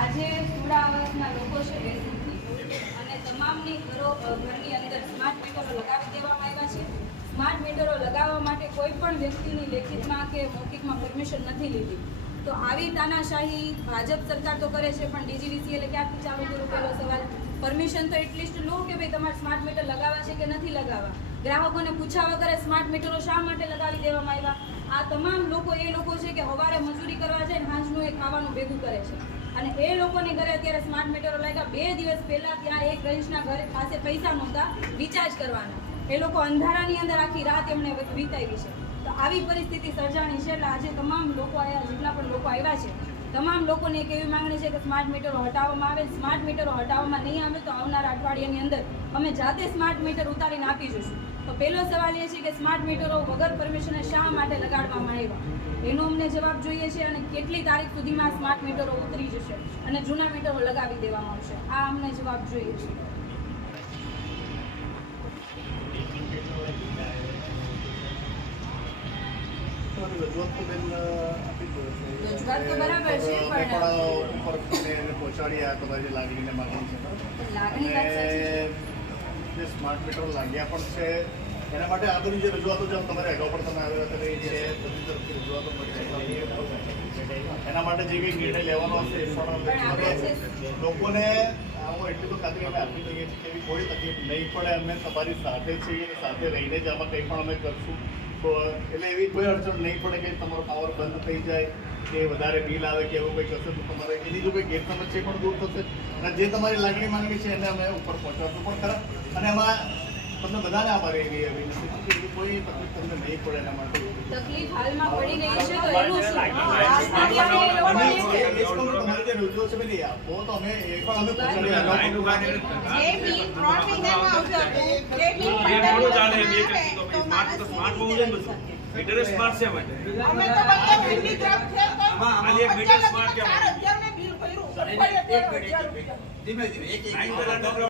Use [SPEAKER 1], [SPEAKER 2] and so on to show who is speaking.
[SPEAKER 1] આજે થોડા આવાસના લોકો છે બેસીથી અને તમામની ઘરો ઘરની અંદર સ્માર્ટ મીટરો લગાવી દેવામાં આવ્યા છે. સ્માર્ટ મીટરો લગાવવા માટે કોઈ પણ વ્યક્તિની લેખિતમાં કે મૌખિકમાં પરમિશન નથી લીધી. તો આવી તાનાશાહી ભાજપ સરકાર તો કરે છે, પણ ડીજીવીસીએલે ક્યાંથી ચાલુ કર્યું પહેલો સવાલ? પરમિશન તો એટલીસ્ટ લો કે ભાઈ તમારે સ્માર્ટ મીટર લગાવવા છે કે નથી લગાવવા? ગ્રાહકોને પૂછ્યા વગર સ્માર્ટ મીટરો શા માટે લગાવી દેવામાં આવ્યા? આ તમામ લોકો એ લોકો છે કે સવારે મજૂરી કરવા જાય ને સાંજનું એ ખાવાનું ભેગું કરે છે. અને એ લોકોની ઘરે અત્યારે સ્માર્ટ મીટરો લાગ્યા. બે દિવસ પહેલાં ત્યાં એક રહીશના ઘરે પાસે પૈસા નહોતા રિચાર્જ કરવાના. એ લોકો અંધારાની અંદર આખી રાત એમણે વિતાવી છે. તો આવી પરિસ્થિતિ સર્જાણી છે એટલે આજે તમામ લોકો આવ્યા જેટલા પણ લોકો આવ્યા છે તમામ લોકોની એક એવી માંગણી છે કે સ્માર્ટ મીટરો હટાવવામાં આવે. સ્માર્ટ મીટરો હટાવવામાં નહીં આવે તો આવનારા અઠવાડિયાની અંદર અમે જાતે સ્માર્ટ મીટર ઉતારીને આપી જઈશું. તો પહેલો સવાલ એ છે કે સ્માર્ટ મીટરો વગર પરમિશને શા માટે લગાડવામાં આવ્યા? એનો અમને જવાબ જોઈએ છે અને કેટલી તારીખ સુધીમાં સ્માર્ટ મીટરો ઉતરી જશે અને જૂના મીટરો લગાવી દેવામાં આવશે? આ અમને જવાબ જોઈએ છે.
[SPEAKER 2] રજૂઆત તો બેન આપી.
[SPEAKER 1] રજૂઆત તો બરાબર છે, પણ-
[SPEAKER 2] ઉપર પહોંચાડી આ તમારી લાગણીને માગણી છે. જે સ્માર્ટ મીટર લાગ્યા પણ છે એના માટે આ બધી જે રજૂઆતો છે તમારે અગાઉ પણ તમે આવ્યા હતા એ છે બધી તરફથી રજૂઆતો એના માટે જે કંઈ નિર્ણય લેવાનો હશે એ પણ લોકોને આમાં એટલી તો ખાતરી અમે આપી દઈએ છીએ કે કોઈ તકલીફ નહીં પડે. અમે તમારી સાથે છીએ અને સાથે રહીને જ આમાં કંઈ પણ અમે કરશું. એટલે એવી કોઈ અડચણ નહીં પડે કે તમારો પાવર બંધ થઈ જાય કે વધારે બિલ આવે કે એવું કંઈક હશે તો તમારે એની જો કોઈ ગેરસમજ છે પણ દૂર થશે. અને જે તમારી લાગણી માંગણી છે એને અમે ઉપર પહોંચાડશું પણ ખરા. અને એમાં તમને બધાને આભાર એવી એવી નથી કે એવી કોઈ તકલીફ તમને નહીં પડે એના માટે.
[SPEAKER 1] તકલીફ હાલમાં પડી રહી છે તો એનું શું?
[SPEAKER 2] છું, તમારી જે રજૂઆત છે બધી આપો તો અમે એ પણ અમે.
[SPEAKER 3] જે બિલ ત્રણ મહિનામાં આવતું હતું, જે બિલ
[SPEAKER 4] એ
[SPEAKER 3] પંદર
[SPEAKER 4] થોડું ચાલે
[SPEAKER 3] એમ
[SPEAKER 4] એક તો સ્માર્ટ તો સ્માર્ટ હોવું જોઈએ બધું. મીટર સ્માર્ટ છે માટે.
[SPEAKER 3] અમે તો બધા ફિલ્મી તરફ છે તો
[SPEAKER 4] ખાલી એક મીટર સ્માર્ટ
[SPEAKER 3] ભર્યું.
[SPEAKER 5] એક મિનિટ ધીમે ધીમે એક એક